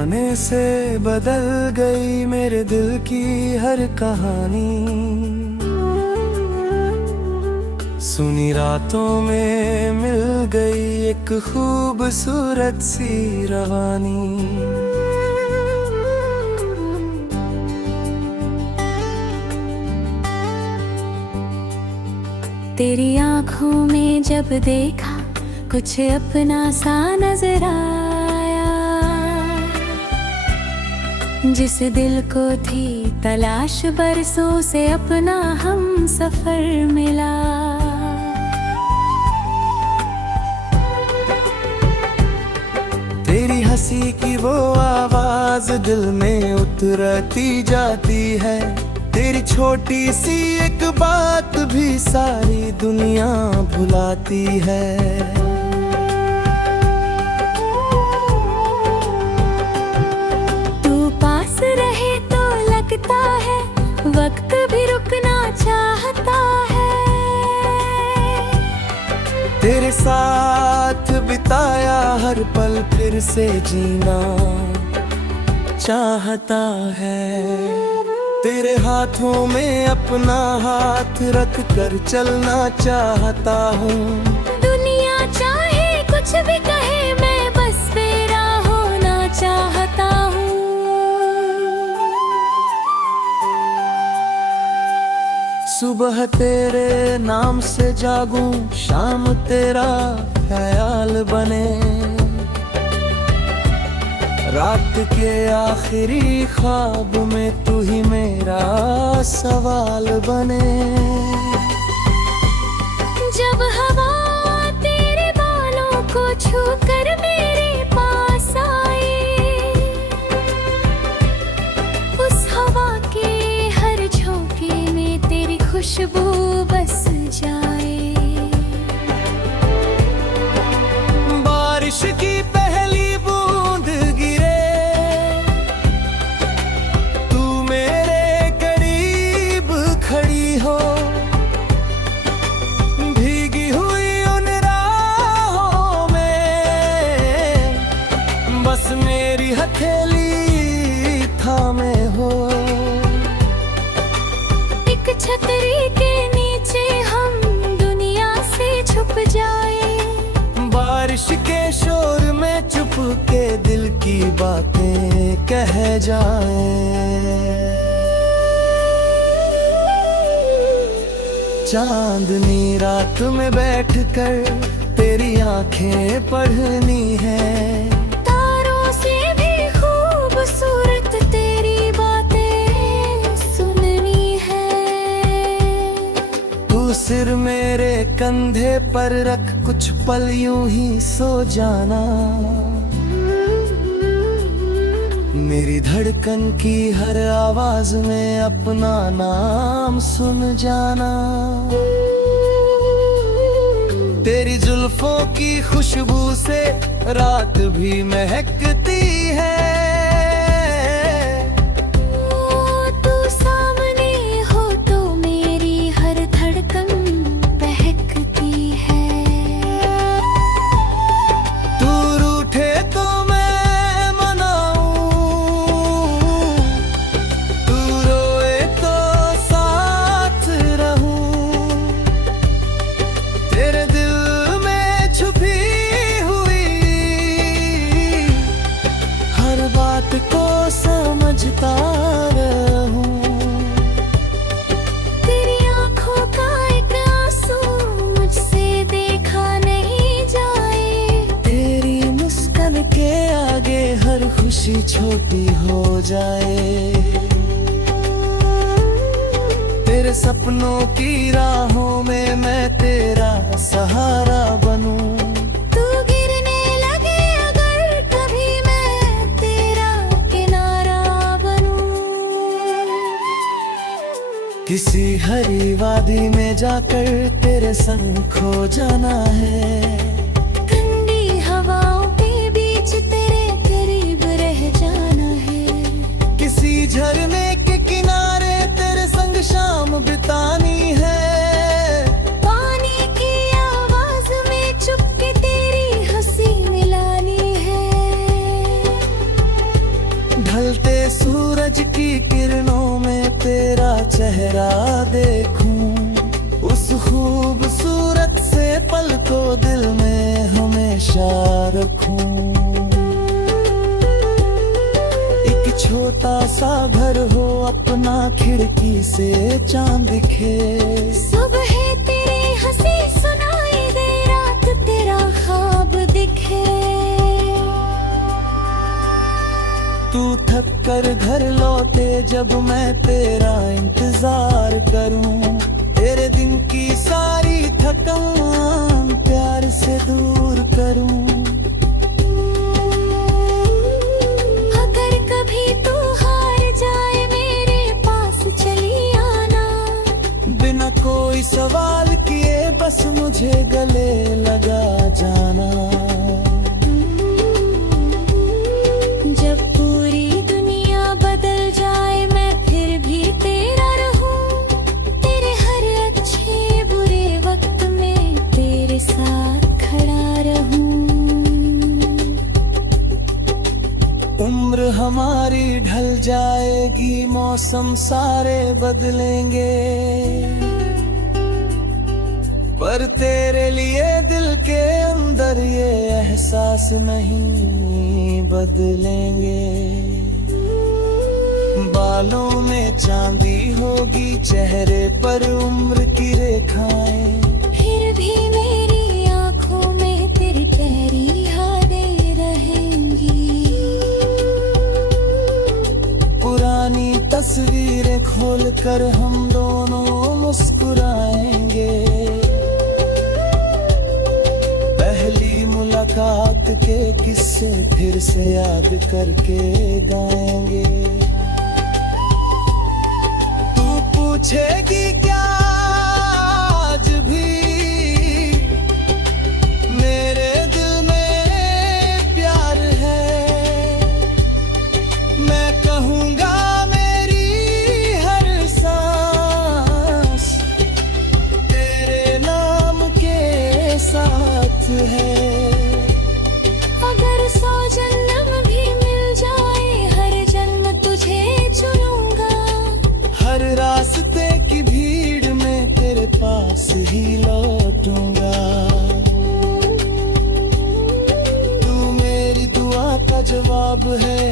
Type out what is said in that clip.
आने से बदल गई मेरे दिल की हर कहानी। सुनी रातों में मिल गई एक खूबसूरत सी रवानी। तेरी आँखों में जब देखा कुछ अपना सा नजर आया। जिस दिल को थी तलाश बरसों से अपना हम सफर मिला। तेरी हंसी की वो आवाज दिल में उतरती जाती है। तेरी छोटी सी एक बात भी सारी दुनिया भुलाती है। तू पास रहे तो लगता है वक्त भी रुकना चाहता है। तेरे साथ बिताया हर पल फिर से जीना चाहता है। तेरे हाथों में अपना हाथ रख कर चलना चाहता हूँ। दुनिया चाहे कुछ भी कहे मैं बस तेरा होना चाहता हूँ। सुबह तेरे नाम से जागूं, शाम तेरा ख्याल बने। रात के आखिरी ख्वाब में तू ही मेरा सवाल बने। जब हवा तेरे बालों को छू कर मेरे पास आए, उस हवा के हर झोंके में तेरी खुशबू बस जाए। बारिश की पहली बूंद गिरे, तू मेरे करीब खड़ी हो। भीगी हुई उन राहों में बस मेरी हथेली थामे हो। एक छतरी के नीचे हम दुनिया से छुप जाए। बारिश के शोर में चुप के दिल की बातें कह जाएं। चांदनी रात में बैठकर तेरी आंखें पढ़नी है। तारों से भी खूबसूरत तेरी बातें सुननी है। तू सिर मेरे कंधे पर रख कुछ पल यूं ही सो जाना। मेरी धड़कन की हर आवाज में अपना नाम सुन जाना। तेरी जुल्फों की खुशबू से रात भी महकती है। तू सामने हो तो मेरी हर धड़कन बहकती है। तू रूठे तो मैं मनाऊं, तू रोए तो साथ रहूं। तेरे दिल में छुपी हुई हर बात को समझता रहूं। तेरी आँखों का एक आंसू मुझसे देखा नहीं जाए। तेरी मुस्कान के आगे हर खुशी छोटी हो जाए। तेरे सपनों की राहों में मैं तेरा सहारा बनूं। तू गिरने लगे अगर कभी मैं तेरा किनारा बनूं। किसी हरी वादी में जाकर तेरे संग खो जाना है। ठंडी हवाओं के बीच तेरे करीब रह जाना है। किसी झरने के किनारे तेरे संग शाम बितानी है। पानी की आवाज में चुपके तेरी हंसी मिलानी है। ढलते सूरज की किरणों में तेरा चेहरा देखूं, उस खूबसूरत से पल को दिल में हमेशा रखूं। एक छोटा सा घर हो अपना, खिड़की से चांद दिखे, सुबह तेरी हंसी सुनाई दे, रात तेरा ख्वाब दिखे। तू थक कर घर लौटे जब मैं तेरा इंतजार करूं, तेरे दिन की सारी थकान प्यार से दूर करूं। अगर कभी तू हार जाए मेरे पास चली आना, बिना कोई सवाल किए बस मुझे गले लगा जाना। जब पूरी दुनिया बदल जाए मैं फिर भी तेरा रहूं, तेरे हर अच्छे बुरे वक्त में तेरे साथ खड़ा रहूं। उम्र हमारी ढल जाएगी, मौसम सारे बदलेंगे, पर तेरे लिए दिल के अंदर ये एहसास नहीं बदलेंगे। बालों में चांदी होगी, चेहरे पर उम्र की रेखाएं, फिर भी मेरी आंखों में तेरी ठहरी यादें रहेंगी। पुरानी तस्वीरें खोल कर हम दोनों मुस्कुराएंगे, पहली मुलाकात के किस्से फिर से याद करके गाएंगे। तू पूछेगी क्या आज भी मेरे दिल में प्यार है, मैं कहूँगा मेरी हर सांस तेरे नाम के साथ है। अगर 100 जन्म भी मिल जाए हर जन्म तुझे चुनूंगा, हर रास्ते की भीड़ में तेरे पास ही लौटूंगा। तू मेरी दुआ का जवाब है,